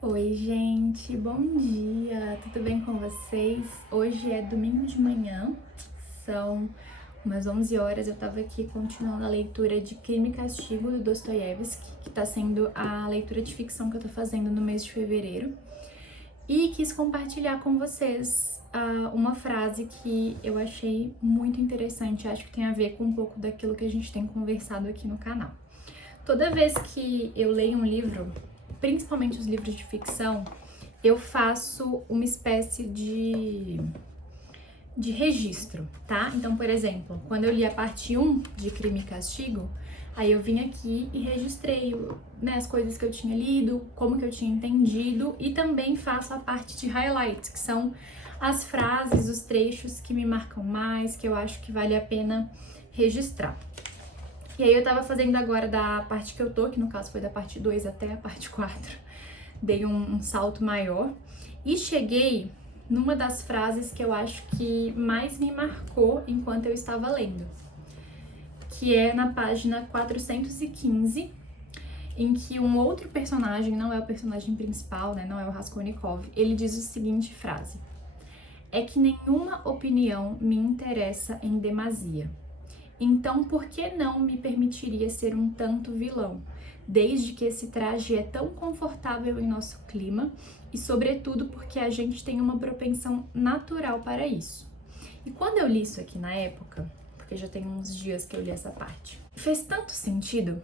Oi, gente, bom dia, tudo bem com vocês? Hoje é domingo de manhã, são umas 11 horas. Eu tava aqui continuando a leitura de Crime e Castigo do Dostoiévski, que tá sendo a leitura de ficção que eu tô fazendo no mês de fevereiro, e quis compartilhar com vocês uma frase que eu achei muito interessante, acho que tem a ver com um pouco daquilo que a gente tem conversado aqui no canal. Toda vez que eu leio um livro, principalmente os livros de ficção, eu faço uma espécie de registro, tá? Então, por exemplo, quando eu li a parte 1 de Crime e Castigo, aí eu vim aqui e registrei, né, as coisas que eu tinha lido, como que eu tinha entendido, e também faço a parte de highlights, que são as frases, os trechos que me marcam mais, que eu acho que vale a pena registrar. E aí eu tava fazendo agora da parte que eu tô, que no caso foi da parte 2 até a parte 4. Dei um salto maior e cheguei numa das frases que eu acho que mais me marcou enquanto eu estava lendo, que é na página 415, em que um outro personagem, não é o personagem principal, né, não é o Raskolnikov, ele diz a seguinte frase: é que nenhuma opinião me interessa em demasia. Então, por que não me permitiria ser um tanto vilão, desde que esse traje é tão confortável em nosso clima e, sobretudo, porque a gente tem uma propensão natural para isso? E quando eu li isso aqui na época, porque já tem uns dias que eu li essa parte, fez tanto sentido.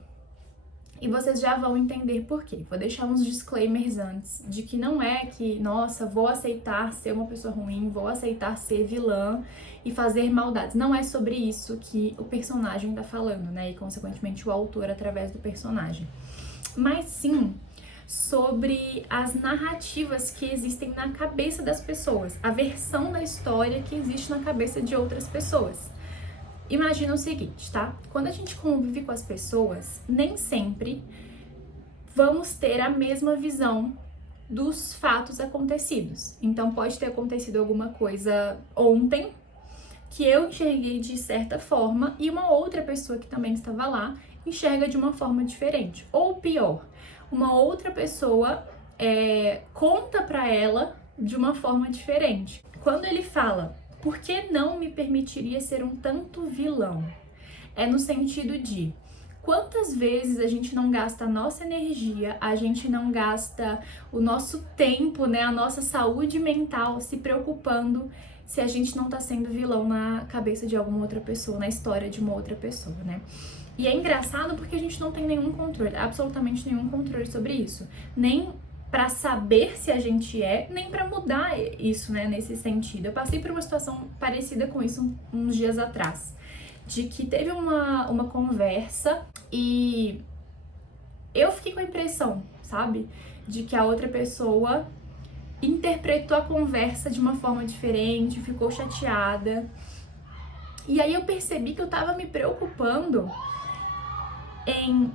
E vocês já vão entender por quê. Vou deixar uns disclaimers antes, de que não é que, nossa, vou aceitar ser uma pessoa ruim, vou aceitar ser vilã e fazer maldades. Não é sobre isso que o personagem tá falando, né? E, consequentemente, o autor através do personagem. Mas sim sobre as narrativas que existem na cabeça das pessoas, a versão da história que existe na cabeça de outras pessoas. Imagina o seguinte, tá? Quando a gente convive com as pessoas, nem sempre vamos ter a mesma visão dos fatos acontecidos. Então pode ter acontecido alguma coisa ontem que eu enxerguei de certa forma e uma outra pessoa que também estava lá enxerga de uma forma diferente. Ou pior, uma outra pessoa conta pra ela de uma forma diferente. Quando ele fala, por que não me permitiria ser um tanto vilão? É no sentido de quantas vezes a gente não gasta a nossa energia, a gente não gasta o nosso tempo, né, a nossa saúde mental se preocupando se a gente não tá sendo vilão na cabeça de alguma outra pessoa, na história de uma outra pessoa, né? E é engraçado porque a gente não tem nenhum controle, absolutamente nenhum controle sobre isso. Nem para saber se a gente é, nem para mudar isso, né, nesse sentido. Eu passei por uma situação parecida com isso uns dias atrás, de que teve uma conversa e eu fiquei com a impressão, sabe, de que a outra pessoa interpretou a conversa de uma forma diferente, ficou chateada. E aí eu percebi que eu tava me preocupando em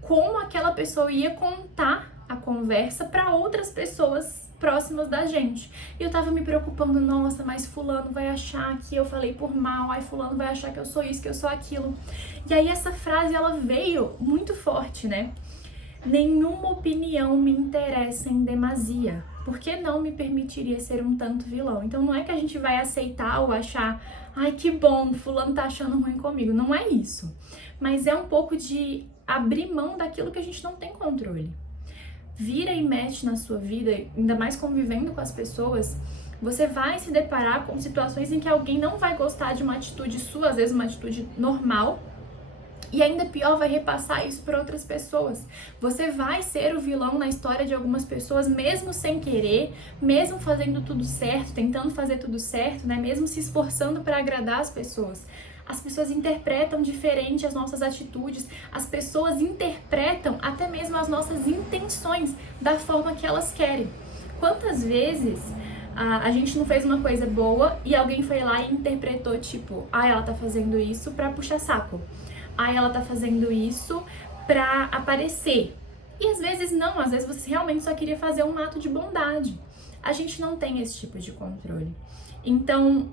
como aquela pessoa ia contar a conversa para outras pessoas próximas da gente. E eu tava me preocupando, nossa, mas fulano vai achar que eu falei por mal, ai fulano vai achar que eu sou isso, que eu sou aquilo. E aí essa frase, ela veio muito forte, né? Nenhuma opinião me interessa em demasia. Por que não me permitiria ser um tanto vilão? Então não é que a gente vai aceitar ou achar, ai que bom, fulano tá achando ruim comigo. Não é isso. Mas é um pouco de abrir mão daquilo que a gente não tem controle. Vira e mexe na sua vida, ainda mais convivendo com as pessoas, você vai se deparar com situações em que alguém não vai gostar de uma atitude sua, às vezes uma atitude normal, e ainda pior, vai repassar isso para outras pessoas. Você vai ser o vilão na história de algumas pessoas, mesmo sem querer, mesmo fazendo tudo certo, tentando fazer tudo certo, né? Mesmo se esforçando para agradar as pessoas. As pessoas interpretam diferente as nossas atitudes, as pessoas interpretam até mesmo as nossas intenções da forma que elas querem. Quantas vezes a gente não fez uma coisa boa e alguém foi lá e interpretou tipo, ela tá fazendo isso pra puxar saco. Ela tá fazendo isso pra aparecer. E às vezes não, às vezes você realmente só queria fazer um ato de bondade. A gente não tem esse tipo de controle. Então,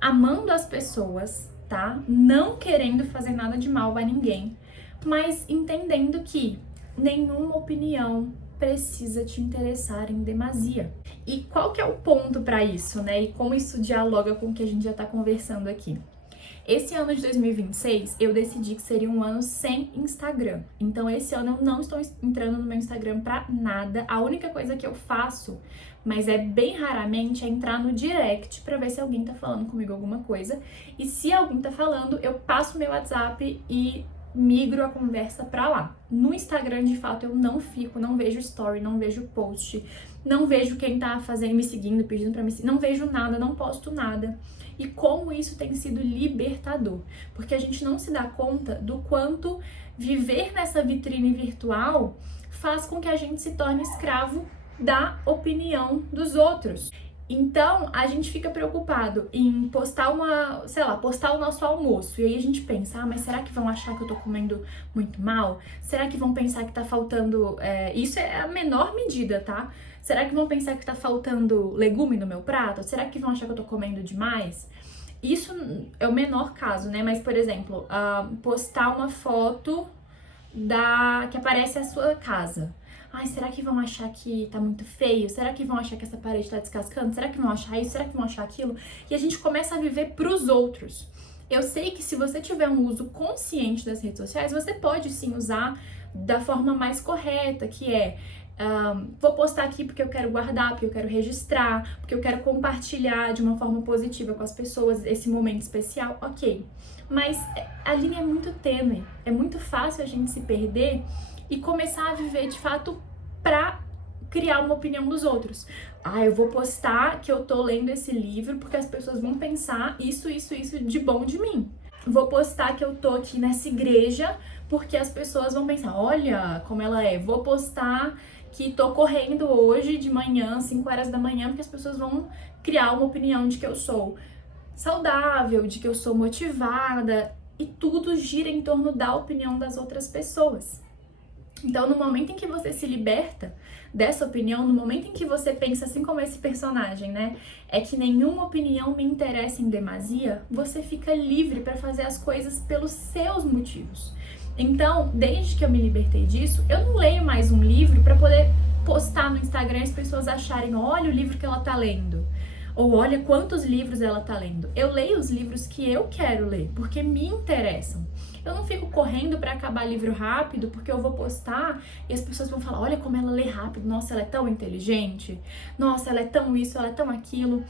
amando as pessoas, tá? Não querendo fazer nada de mal a ninguém, mas entendendo que nenhuma opinião precisa te interessar em demasia. E qual que é o ponto para isso, né? E como isso dialoga com o que a gente já tá conversando aqui? Esse ano de 2026, eu decidi que seria um ano sem Instagram. Então, esse ano eu não estou entrando no meu Instagram pra nada. A única coisa que eu faço, mas é bem raramente, é entrar no direct pra ver se alguém tá falando comigo alguma coisa. E se alguém tá falando, eu passo meu WhatsApp e migro a conversa pra lá. No Instagram, de fato, eu não fico, não vejo story, não vejo post, não vejo quem tá fazendo, me seguindo, pedindo pra me seguir, não vejo nada, não posto nada. E como isso tem sido libertador, porque a gente não se dá conta do quanto viver nessa vitrine virtual faz com que a gente se torne escravo da opinião dos outros. Então, a gente fica preocupado em postar postar o nosso almoço. E aí a gente pensa, mas será que vão achar que eu tô comendo muito mal? Será que vão pensar que tá faltando... Isso é a menor medida, tá? Será que vão pensar que tá faltando legume no meu prato? Será que vão achar que eu tô comendo demais? Isso é o menor caso, né? Mas, por exemplo, postar uma foto que aparece a sua casa. Ai, será que vão achar que tá muito feio? Será que vão achar que essa parede tá descascando? Será que vão achar isso? Será que vão achar aquilo? E a gente começa a viver pros outros. Eu sei que se você tiver um uso consciente das redes sociais, você pode sim usar da forma mais correta, que é vou postar aqui porque eu quero guardar, porque eu quero registrar, porque eu quero compartilhar de uma forma positiva com as pessoas esse momento especial, ok. Mas a linha é muito tênue, é muito fácil a gente se perder e começar a viver de fato pra criar uma opinião dos outros. Eu vou postar que eu tô lendo esse livro porque as pessoas vão pensar isso de bom de mim. Vou postar que eu tô aqui nessa igreja porque as pessoas vão pensar, olha como ela é. Vou postar que tô correndo hoje de manhã, 5 horas da manhã, porque as pessoas vão criar uma opinião de que eu sou saudável, de que eu sou motivada, e tudo gira em torno da opinião das outras pessoas. Então, no momento em que você se liberta dessa opinião, no momento em que você pensa assim como esse personagem, né? É que nenhuma opinião me interessa em demasia, você fica livre para fazer as coisas pelos seus motivos. Então, desde que eu me libertei disso, eu não leio mais um livro para poder postar no Instagram e as pessoas acharem, olha o livro que ela tá lendo. Ou olha quantos livros ela tá lendo. Eu leio os livros que eu quero ler, porque me interessam. Eu não fico correndo para acabar livro rápido, porque eu vou postar e as pessoas vão falar, olha como ela lê rápido, nossa, ela é tão inteligente, nossa, ela é tão isso, ela é tão aquilo.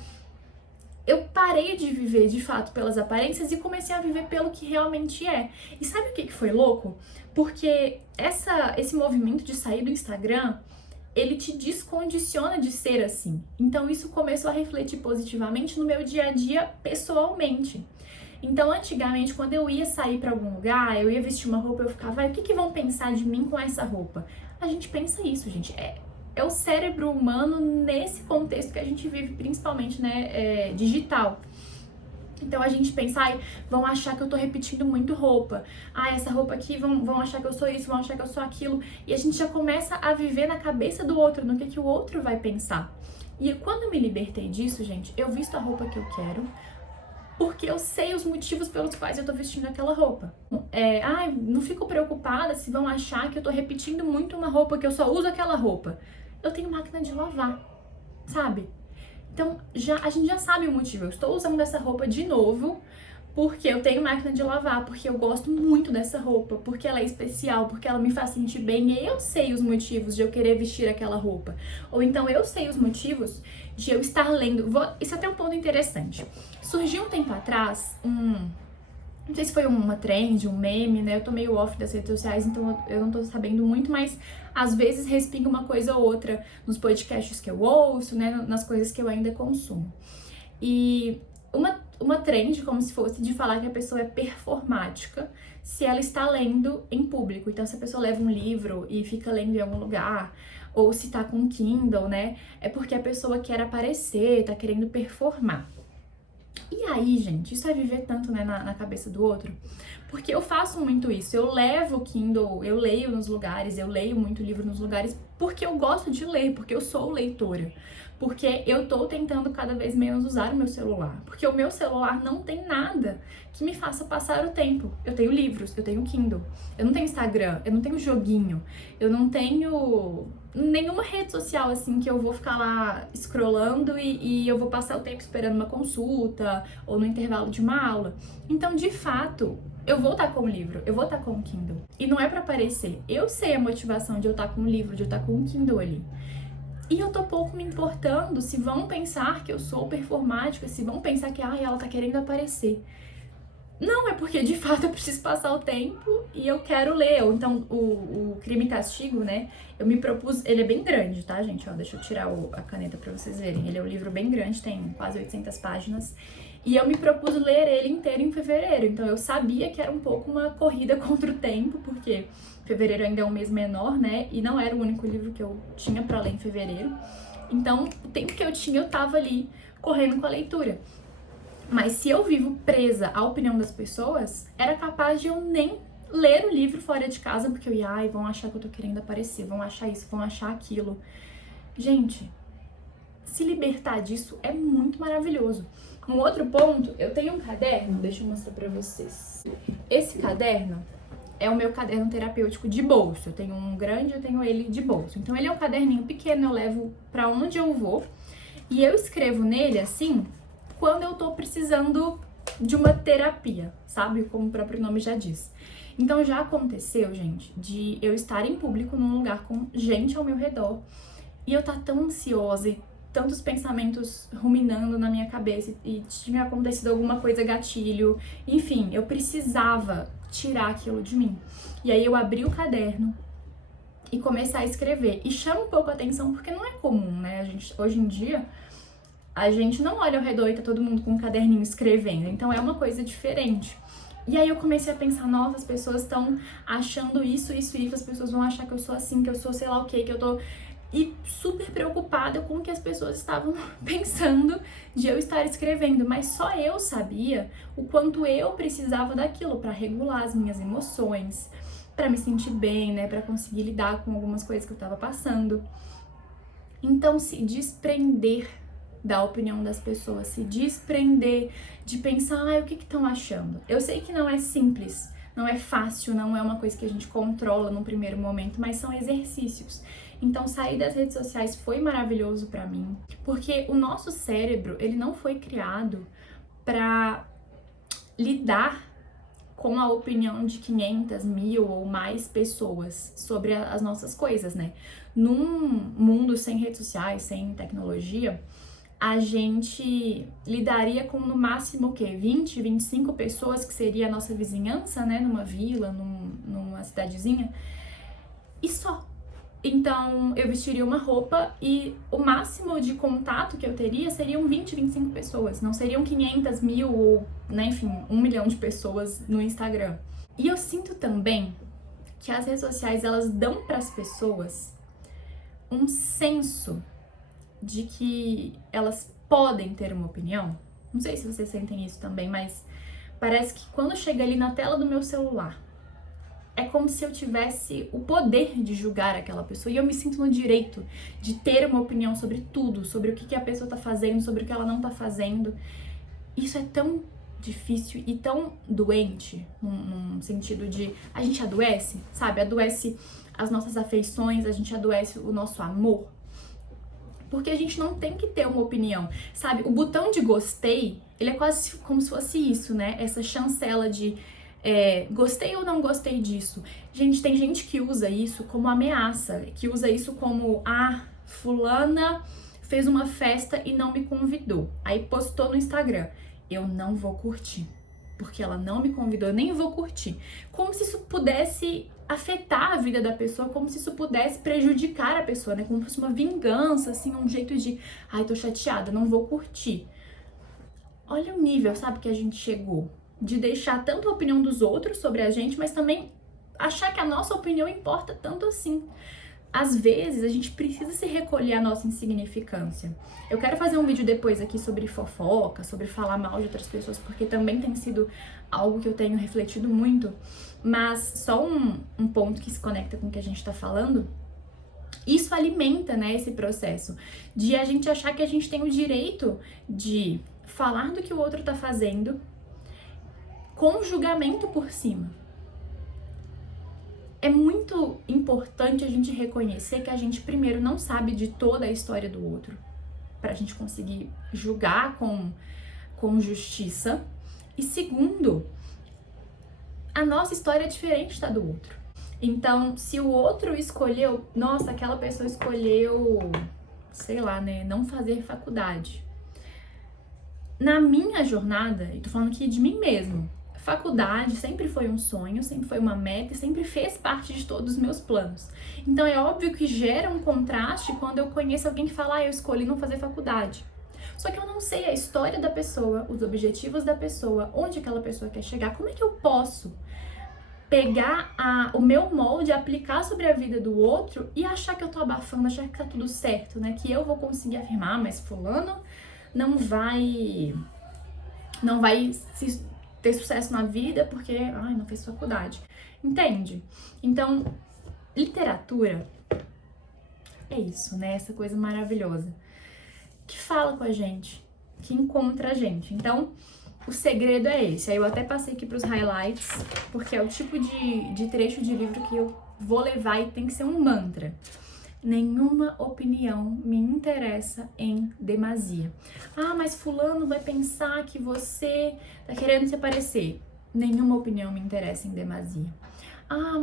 Eu parei de viver, de fato, pelas aparências e comecei a viver pelo que realmente é. E sabe o que foi louco? Porque esse movimento de sair do Instagram, ele te descondiciona de ser assim. Então isso começou a refletir positivamente no meu dia a dia pessoalmente. Então, antigamente, quando eu ia sair pra algum lugar, eu ia vestir uma roupa, eu ficava, o que vão pensar de mim com essa roupa? A gente pensa isso, gente. É o cérebro humano nesse contexto que a gente vive, principalmente, né, digital. Então a gente pensa, vão achar que eu tô repetindo muito roupa. Essa roupa aqui, vão achar que eu sou isso, vão achar que eu sou aquilo. E a gente já começa a viver na cabeça do outro, no que o outro vai pensar. E quando eu me libertei disso, gente, eu visto a roupa que eu quero, porque eu sei os motivos pelos quais eu tô vestindo aquela roupa. Não fico preocupada se vão achar que eu tô repetindo muito uma roupa, que eu só uso aquela roupa. Eu tenho máquina de lavar, sabe? Então, a gente já sabe o motivo. Eu estou usando essa roupa de novo porque eu tenho máquina de lavar, porque eu gosto muito dessa roupa, porque ela é especial, porque ela me faz sentir bem e eu sei os motivos de eu querer vestir aquela roupa. Ou então eu sei os motivos de eu estar lendo. Isso é até um ponto interessante. Surgiu um tempo atrás não sei se foi uma trend, um meme, né? Eu tô meio off das redes sociais, então eu não tô sabendo muito, mas às vezes respinga uma coisa ou outra nos podcasts que eu ouço, né? Nas coisas que eu ainda consumo. E uma trend, como se fosse, de falar que a pessoa é performática se ela está lendo em público. Então, se a pessoa leva um livro e fica lendo em algum lugar, ou se tá com um Kindle, né? É porque a pessoa quer aparecer, tá querendo performar. E aí, gente, isso é viver tanto, né, na cabeça do outro, porque eu faço muito isso, eu levo o Kindle, eu leio nos lugares, eu leio muito livro nos lugares, porque eu gosto de ler, porque eu sou leitora, porque eu tô tentando cada vez menos usar o meu celular, porque o meu celular não tem nada que me faça passar o tempo. Eu tenho livros, eu tenho Kindle, eu não tenho Instagram, eu não tenho joguinho, eu não tenho nenhuma rede social, assim, que eu vou ficar lá scrollando e eu vou passar o tempo esperando uma consulta ou no intervalo de uma aula. Então, de fato, eu vou estar com o livro, eu vou estar com o Kindle. E não é pra aparecer. Eu sei a motivação de eu estar com o livro, de eu estar com o Kindle ali. E eu tô pouco me importando se vão pensar que eu sou performática, se vão pensar que, ela tá querendo aparecer. Não, é porque de fato eu preciso passar o tempo e eu quero ler. Ou então, o Crime e Castigo, né? Eu me propus. Ele é bem grande, tá, gente? Ó, deixa eu tirar a caneta pra vocês verem. Ele é um livro bem grande, tem quase 800 páginas. E eu me propus ler ele inteiro em fevereiro. Então eu sabia que era um pouco uma corrida contra o tempo, porque fevereiro ainda é um mês menor, né? E não era o único livro que eu tinha pra ler em fevereiro. Então, o tempo que eu tinha, eu tava ali correndo com a leitura. Mas se eu vivo presa à opinião das pessoas, era capaz de eu nem ler o livro fora de casa, porque eu ia, vão achar que eu tô querendo aparecer, vão achar isso, vão achar aquilo. Gente, se libertar disso é muito maravilhoso. Um outro ponto, eu tenho um caderno, deixa eu mostrar pra vocês. Esse caderno é o meu caderno terapêutico de bolso. Eu tenho um grande, eu tenho ele de bolso. Então ele é um caderninho pequeno, eu levo pra onde eu vou e eu escrevo nele assim, quando eu tô precisando de uma terapia, sabe? Como o próprio nome já diz. Então já aconteceu, gente, de eu estar em público num lugar com gente ao meu redor e eu tá tão ansiosa e tantos pensamentos ruminando na minha cabeça e tinha acontecido alguma coisa gatilho, enfim, eu precisava tirar aquilo de mim. E aí eu abri o caderno e comecei a escrever. E chama um pouco a atenção porque não é comum, né? Hoje em dia a gente não olha ao redor e tá todo mundo com um caderninho escrevendo, então é uma coisa diferente. E aí eu comecei a pensar, nossa, as pessoas estão achando isso, as pessoas vão achar que eu sou assim, que eu sou sei lá o que eu tô... E super preocupada com o que as pessoas estavam pensando de eu estar escrevendo, mas só eu sabia o quanto eu precisava daquilo para regular as minhas emoções, para me sentir bem, né, para conseguir lidar com algumas coisas que eu tava passando. Então, se desprender da opinião das pessoas, se desprender de pensar, o que estão achando? Eu sei que não é simples, não é fácil, não é uma coisa que a gente controla no primeiro momento, mas são exercícios. Então, sair das redes sociais foi maravilhoso pra mim, porque o nosso cérebro, ele não foi criado pra lidar com a opinião de 500, 1000 ou mais pessoas sobre as nossas coisas, né? Num mundo sem redes sociais, sem tecnologia, a gente lidaria com no máximo o quê? 20, 25 pessoas, que seria a nossa vizinhança, né? Numa vila, numa cidadezinha, e só. Então, eu vestiria uma roupa e o máximo de contato que eu teria seriam 20, 25 pessoas. Não seriam 500, 1000 ou, né, enfim, 1 milhão de pessoas no Instagram. E eu sinto também que as redes sociais, elas dão para as pessoas um senso de que elas podem ter uma opinião. Não sei se vocês sentem isso também, mas parece que quando chega ali na tela do meu celular, é como se eu tivesse o poder de julgar aquela pessoa e eu me sinto no direito de ter uma opinião sobre tudo, sobre o que a pessoa tá fazendo, sobre o que ela não tá fazendo. Isso é tão difícil e tão doente, num sentido de a gente adoece, sabe? Adoece as nossas afeições, a gente adoece o nosso amor. Porque a gente não tem que ter uma opinião, sabe? O botão de gostei, ele é quase como se fosse isso, né? Essa chancela de gostei ou não gostei disso. Gente, tem gente que usa isso como ameaça, que usa isso como, fulana fez uma festa e não me convidou. Aí postou no Instagram, eu não vou curtir, porque ela não me convidou, eu nem vou curtir. Como se isso pudesse afetar a vida da pessoa, como se isso pudesse prejudicar a pessoa, né? Como se fosse uma vingança, assim, um jeito de, tô chateada, não vou curtir. Olha o nível, sabe, que a gente chegou. De deixar tanto a opinião dos outros sobre a gente, mas também achar que a nossa opinião importa tanto assim. Às vezes, a gente precisa se recolher à nossa insignificância. Eu quero fazer um vídeo depois aqui sobre fofoca, sobre falar mal de outras pessoas, porque também tem sido algo que eu tenho refletido muito. Mas só um ponto que se conecta com o que a gente tá falando. Isso alimenta, né, esse processo de a gente achar que a gente tem o direito de falar do que o outro tá fazendo com julgamento por cima. é muito importante a gente reconhecer que a gente, primeiro, não sabe de toda a história do outro, pra gente conseguir julgar com justiça. E segundo, a nossa história é diferente da do outro. Então, se o outro escolheu, nossa, aquela pessoa escolheu, sei lá, né, não fazer faculdade. Na minha jornada, e tô falando aqui de mim mesmo, faculdade sempre foi um sonho, sempre foi uma meta e sempre fez parte de todos os meus planos. Então é óbvio que gera um contraste quando eu conheço alguém que fala, eu escolhi não fazer faculdade. Só que eu não sei a história da pessoa, os objetivos da pessoa, onde aquela pessoa quer chegar, como é que eu posso pegar o meu molde, aplicar sobre a vida do outro e achar que eu tô abafando, achar que tá tudo certo, né? Que eu vou conseguir afirmar, mas fulano não vai ter sucesso na vida porque, não fez faculdade. Entende? Então, literatura é isso, né? Essa coisa maravilhosa que fala com a gente, que encontra a gente. Então, o segredo é esse. Aí eu até passei aqui pros highlights, porque é o tipo de trecho de livro que eu vou levar e tem que ser um mantra. Nenhuma opinião me interessa em demasia. Mas fulano vai pensar que você tá querendo se parecer. Nenhuma opinião me interessa em demasia.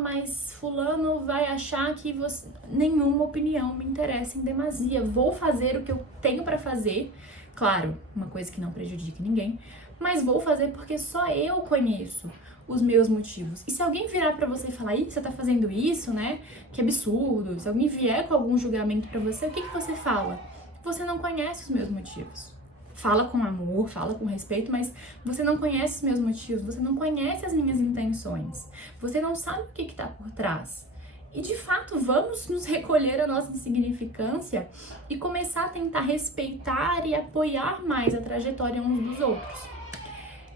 Mas fulano vai achar que você... Nenhuma opinião me interessa em demasia. Vou fazer o que eu tenho pra fazer. Claro, uma coisa que não prejudique ninguém, mas vou fazer porque só eu conheço os meus motivos. E se alguém virar pra você e falar, você tá fazendo isso, né? Que absurdo. Se alguém vier com algum julgamento pra você, o que você fala? Você não conhece os meus motivos. Fala com amor, fala com respeito, mas você não conhece os meus motivos, você não conhece as minhas intenções, você não sabe o que tá por trás. E de fato, vamos nos recolher a nossa insignificância e começar a tentar respeitar e apoiar mais a trajetória uns dos outros.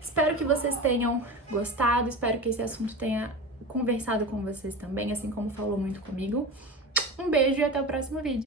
Espero que vocês tenham gostado, espero que esse assunto tenha conversado com vocês também, assim como falou muito comigo. Um beijo e até o próximo vídeo.